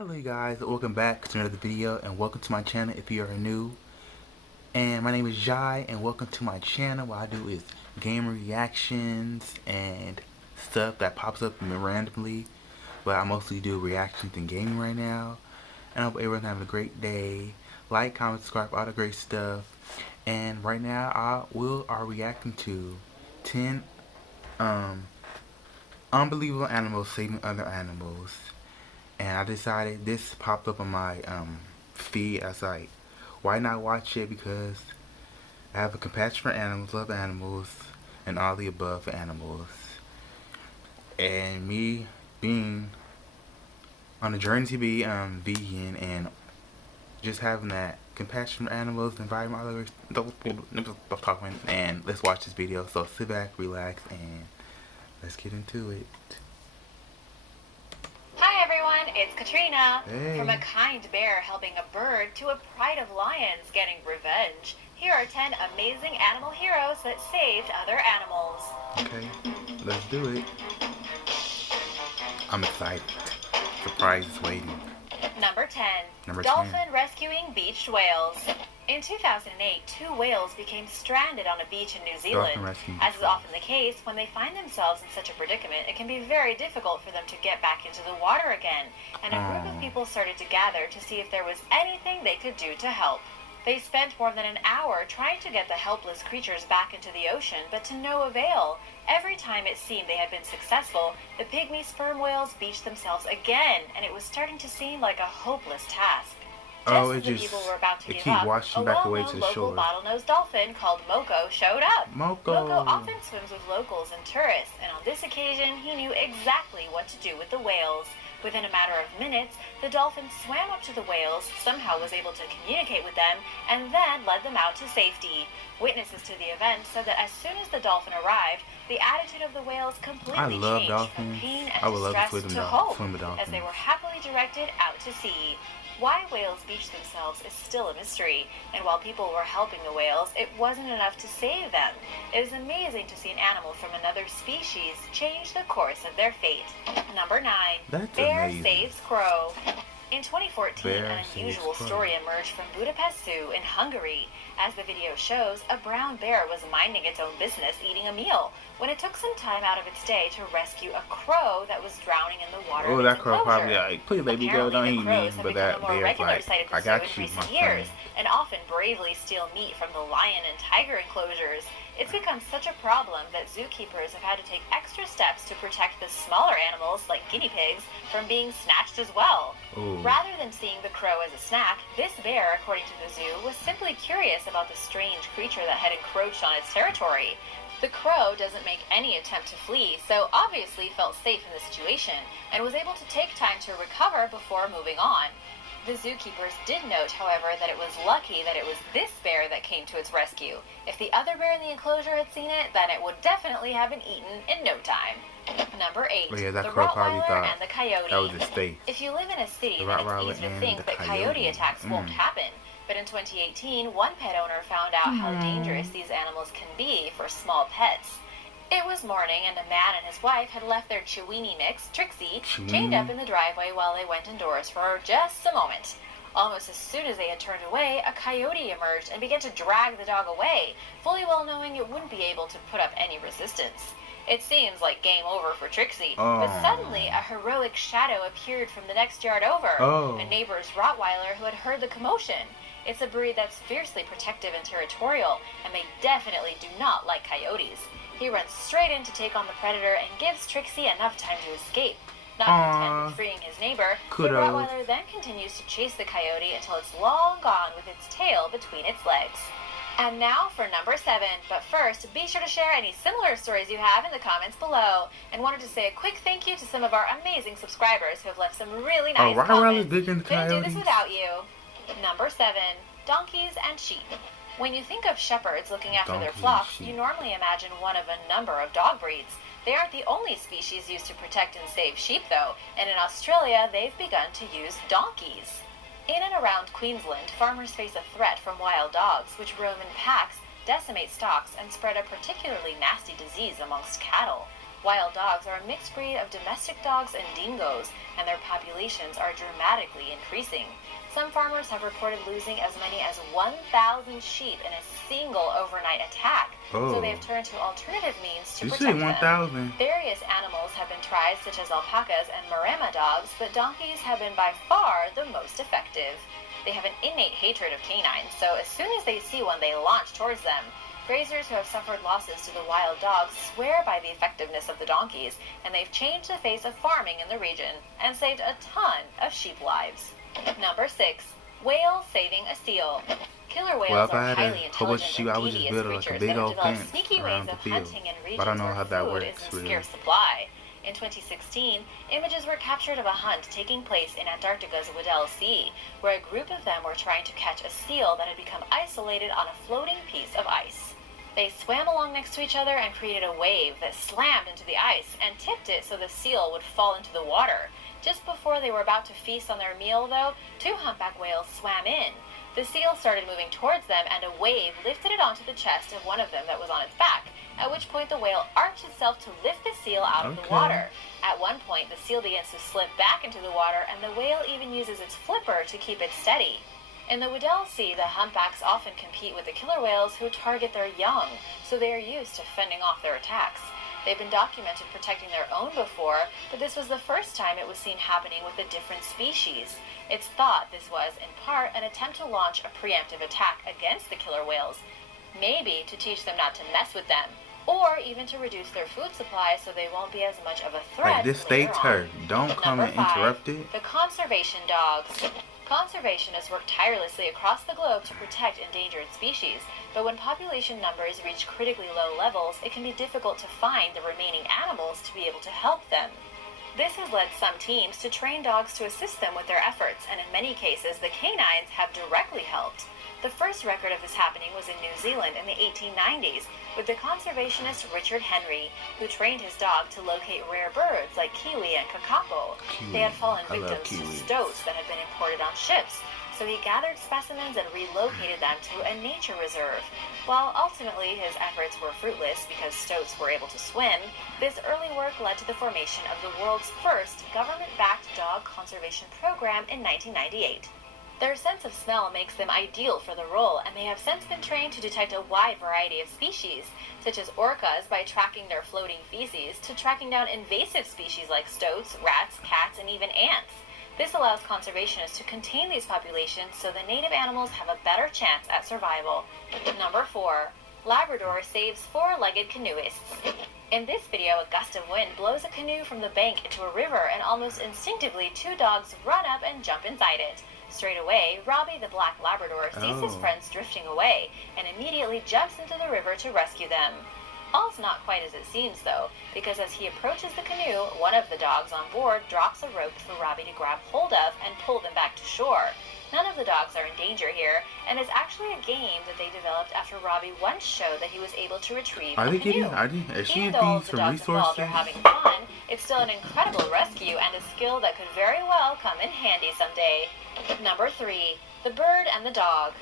Hello you guys, welcome back to another video and welcome to my channel if you are new. And my name is Jai and welcome to my channel. What I do is game reactions and stuff that pops up randomly. But I mostly do reactions and gaming right now. And I hope everyone's having a great day. Like, comment, subscribe, all the great stuff. And right now we are reacting to 10 unbelievable animals saving other animals. And I decided this popped up on my feed. I was like, why not watch it? Because I have a compassion for animals, love animals, and all the above for animals. And me being on a journey to be vegan and just having that compassion for animals, environment, stop talking, and let's watch this video. So sit back, relax, and let's get into it. Hi everyone, it's Katrina. Hey. From a kind bear helping a bird to a pride of lions getting revenge, here are 10 amazing animal heroes that saved other animals. Okay, let's do it. I'm excited. Surprise is waiting. Number 10. Number 10. Dolphin rescuing beached whales. In 2008, 2 whales became stranded on a beach in New Zealand. As is often the case, when they find themselves in such a predicament, it can be very difficult for them to get back into the water again. And a group of people started to gather to see if there was anything they could do to help. They spent more than an hour trying to get the helpless creatures back into the ocean, but to no avail. Every time it seemed they had been successful, the pygmy sperm whales beached themselves again, and it was starting to seem like a hopeless task. Just as the people were about to give up, a well-known local bottlenose dolphin called Moko showed up. Moko often swims with locals and tourists, and on this occasion, he knew exactly what to do with the whales. Within a matter of minutes, the dolphin swam up to the whales, somehow was able to communicate with them, and then led them out to safety. Witnesses to the event said that as soon as the dolphin arrived, the attitude of the whales completely changed from pain and distress to hope, as they were happily directed out to sea. Why whales beached themselves is still a mystery, and while people were helping the whales, it wasn't enough to save them. It is amazing to see an animal from another species change the course of their fate. Number 9. Bear saves crow. In 2014, an unusual story emerged from Budapest Zoo in Hungary. As the video shows, a brown bear was minding its own business eating a meal when it took some time out of its day to rescue a crow that was drowning in the water. Oh, that crow probably like, please baby girl, don't eat me. But that bear's like, I got you, my friend. And often bravely steal meat from the lion and tiger enclosures. It's become such a problem that zookeepers have had to take extra steps to protect the smaller animals, like guinea pigs, from being snatched as well. Ooh. Rather than seeing the crow as a snack, this bear, according to the zoo, was simply curious about the strange creature that had encroached on its territory. The crow doesn't make any attempt to flee, so obviously felt safe in the situation, and was able to take time to recover before moving on. The zookeepers did note, however, that it was lucky that it was this bear that came to its rescue. If the other bear in the enclosure had seen it, then it would definitely have been eaten in no time. Number 8. The Rottweiler and the Coyote. That was his face. If you live in a city, then it's easy to think that coyote attacks won't happen. But in 2018, one pet owner found out how dangerous these animals can be for small pets. It was morning, and a man and his wife had left their Chiweenie mix, Trixie, chained up in the driveway while they went indoors for just a moment. Almost as soon as they had turned away, a coyote emerged and began to drag the dog away, fully well knowing it wouldn't be able to put up any resistance. It seems like game over for Trixie, but suddenly a heroic shadow appeared from the next yard over, a neighbor's Rottweiler who had heard the commotion. It's a breed that's fiercely protective and territorial, and they definitely do not like coyotes. He runs straight in to take on the predator and gives Trixie enough time to escape. Not content with freeing his neighbor, the Rottweiler then continues to chase the coyote until it's long gone with its tail between its legs. And now for number 7, but first, be sure to share any similar stories you have in the comments below. And wanted to say a quick thank you to some of our amazing subscribers who have left some really nice comments. Couldn't do this without you. Number 7, donkeys and sheep. When you think of shepherds looking after their flocks, you normally imagine one of a number of dog breeds. They aren't the only species used to protect and save sheep, though, and in Australia, they've begun to use donkeys. In and around Queensland, farmers face a threat from wild dogs, which roam in packs, decimate stocks, and spread a particularly nasty disease amongst cattle. Wild dogs are a mixed breed of domestic dogs and dingoes, and their populations are dramatically increasing. Some farmers have reported losing as many as 1,000 sheep in a single overnight attack, so they've turned to alternative means to protect them. 1,000. Various animals have been tried, such as alpacas and maremma dogs, but donkeys have been by far the most effective. They have an innate hatred of canines, so as soon as they see one, they launch towards them. Grazers who have suffered losses to the wild dogs swear by the effectiveness of the donkeys, and they've changed the face of farming in the region and saved a ton of sheep lives. Number 6. Whale saving a seal. Killer whales are highly intelligent and devious creatures that have developed sneaky ways of hunting in regions where food is in scarce supply. In 2016, images were captured of a hunt taking place in Antarctica's Weddell Sea, where a group of them were trying to catch a seal that had become isolated on a floating piece of ice. They swam along next to each other and created a wave that slammed into the ice and tipped it so the seal would fall into the water. Just before they were about to feast on their meal, though, 2 humpback whales swam in. The seal started moving towards them, and a wave lifted it onto the chest of one of them that was on its back, at which point the whale arched itself to lift the seal out of the water. At one point, the seal begins to slip back into the water, and the whale even uses its flipper to keep it steady. In the Weddell Sea, the humpbacks often compete with the killer whales who target their young, so they are used to fending off their attacks. They've been documented protecting their own before, but this was the first time it was seen happening with a different species. It's thought this was, in part, an attempt to launch a preemptive attack against the killer whales, maybe to teach them not to mess with them, or even to reduce their food supply so they won't be as much of a threat. Like, this state's her. Don't come and interrupt it. The conservation dogs. Conservationists work tirelessly across the globe to protect endangered species, but when population numbers reach critically low levels, it can be difficult to find the remaining animals to be able to help them. This has led some teams to train dogs to assist them with their efforts, and in many cases, the canines have directly helped. The first record of this happening was in New Zealand in the 1890s with the conservationist Richard Henry, who trained his dog to locate rare birds like kiwi and kakapo. They had fallen victims to stoats that had been imported on ships, so he gathered specimens and relocated them to a nature reserve. While ultimately his efforts were fruitless because stoats were able to swim, this early work led to the formation of the world's first government-backed dog conservation program in 1998. Their sense of smell makes them ideal for the role, and they have since been trained to detect a wide variety of species, such as orcas by tracking their floating feces, to tracking down invasive species like stoats, rats, cats, and even ants. This allows conservationists to contain these populations so the native animals have a better chance at survival. Number 4. Labrador saves 4-legged canoeists. In this video, a gust of wind blows a canoe from the bank into a river, and almost instinctively 2 dogs run up and jump inside it. Straight away, Robbie the black Labrador sees his friends drifting away and immediately jumps into the river to rescue them. All's not quite as it seems, though, because as he approaches the canoe, one of the dogs on board drops a rope for Robbie to grab hold of and pull them back to shore. None of the dogs are in danger here, and it's actually a game that they developed after Robbie once showed that he was able to retrieve a canoe. Even though all of the dogs involved are having fun, it's still an incredible rescue and a skill that could very well come in handy someday. Number 3. The Bird and the Dog.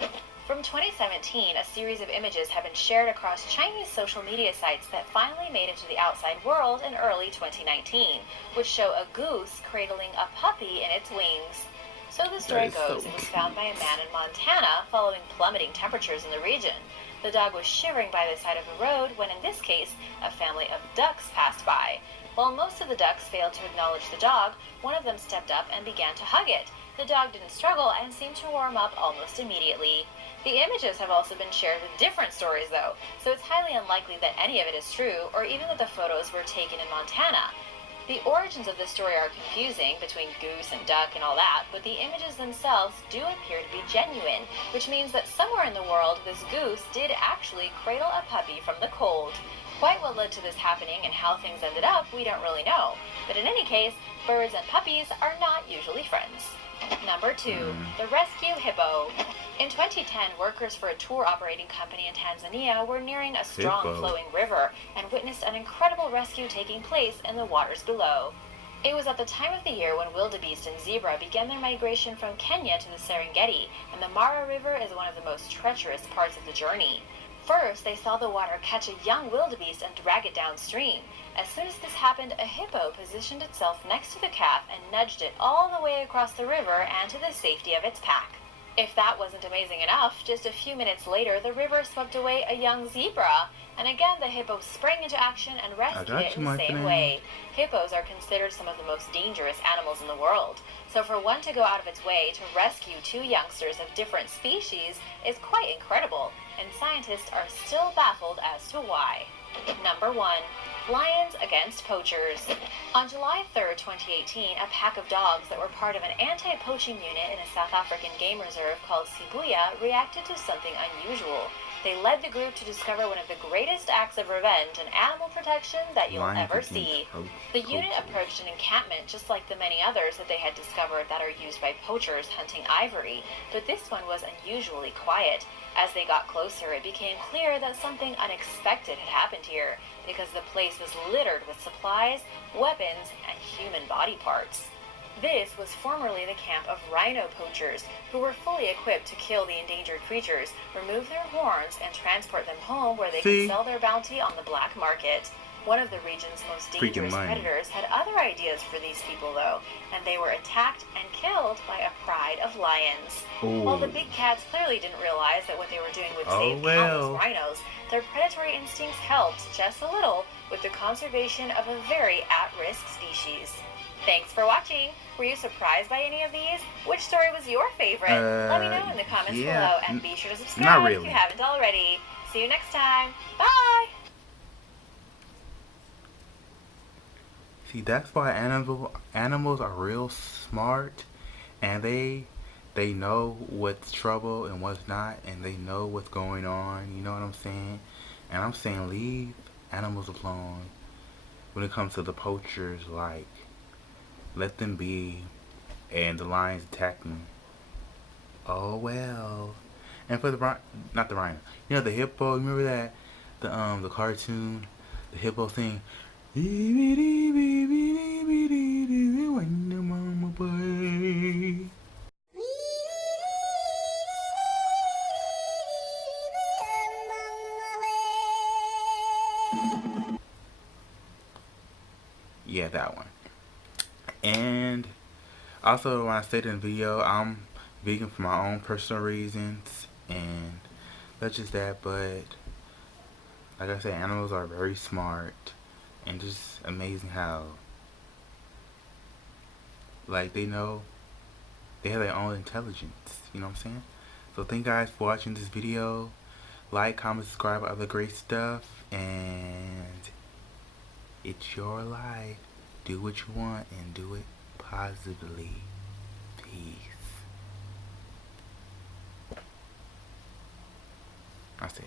From 2017, a series of images have been shared across Chinese social media sites that finally made it to the outside world in early 2019, which show a goose cradling a puppy in its wings. So the story goes, it was found by a man in Montana following plummeting temperatures in the region. The dog was shivering by the side of the road when, in this case, a family of ducks passed by. While most of the ducks failed to acknowledge the dog, one of them stepped up and began to hug it. The dog didn't struggle and seemed to warm up almost immediately. The images have also been shared with different stories, though, so it's highly unlikely that any of it is true, or even that the photos were taken in Montana. The origins of this story are confusing, between goose and duck and all that, but the images themselves do appear to be genuine, which means that somewhere in the world this goose did actually cradle a puppy from the cold. Quite what led to this happening and how things ended up, we don't really know. But in any case, birds and puppies are not usually friends. Number 2. The Rescue Hippo. In 2010, workers for a tour operating company in Tanzania were nearing a strong flowing river and witnessed an incredible rescue taking place in the waters below. It was at the time of the year when wildebeest and zebra began their migration from Kenya to the Serengeti, and the Mara River is one of the most treacherous parts of the journey. First, they saw the water catch a young wildebeest and drag it downstream. As soon as this happened, a hippo positioned itself next to the calf and nudged it all the way across the river and to the safety of its pack. If that wasn't amazing enough, just a few minutes later, the river swept away a young zebra. And again, the hippo sprang into action and rescued it in the same way. Hippos are considered some of the most dangerous animals in the world. So for one to go out of its way to rescue two youngsters of different species is quite incredible, and scientists are still baffled as to why. Number 1. Lions against poachers. On July 3, 2018, a pack of dogs that were part of an anti-poaching unit in a South African game reserve called Sibuya reacted to something unusual. They led the group to discover one of the greatest acts of revenge and animal protection that you'll ever see. The unit approached an encampment just like the many others that they had discovered that are used by poachers hunting ivory, but this one was unusually quiet. As they got closer, it became clear that something unexpected had happened here, because the place was littered with supplies, weapons, and human body parts. This was formerly the camp of rhino poachers, who were fully equipped to kill the endangered creatures, remove their horns, and transport them home where they could sell their bounty on the black market. One of the region's most dangerous predators had other ideas for these people, though, and they were attacked and killed by a pride of lions. While the big cats clearly didn't realize that what they were doing would save countless rhinos, their predatory instincts helped, just a little, with the conservation of a very at-risk species. Thanks for watching. Were you surprised by any of these? Which story was your favorite? Let me know in the comments below, and be sure to subscribe if you haven't already. See you next time. Bye! See, that's why animals are real smart, and they know what's trouble and what's not, and they know what's going on. You know what I'm saying? And I'm saying leave animals alone when it comes to the poachers. Like, let them be, and the lions attack them. Oh well. And for the not the rhino, you know, the hippo. Remember that the cartoon, the hippo thing. Yeah, that one. And also, when I stated in the video, I'm vegan for my own personal reasons, and that's just that. But like I said, animals are very smart, and just amazing how, like, they know, they have their own intelligence. You know what I'm saying? So thank you guys for watching this video. Like, comment, subscribe, other great stuff, and it's your life. Do what you want and do it positively. Peace. I said.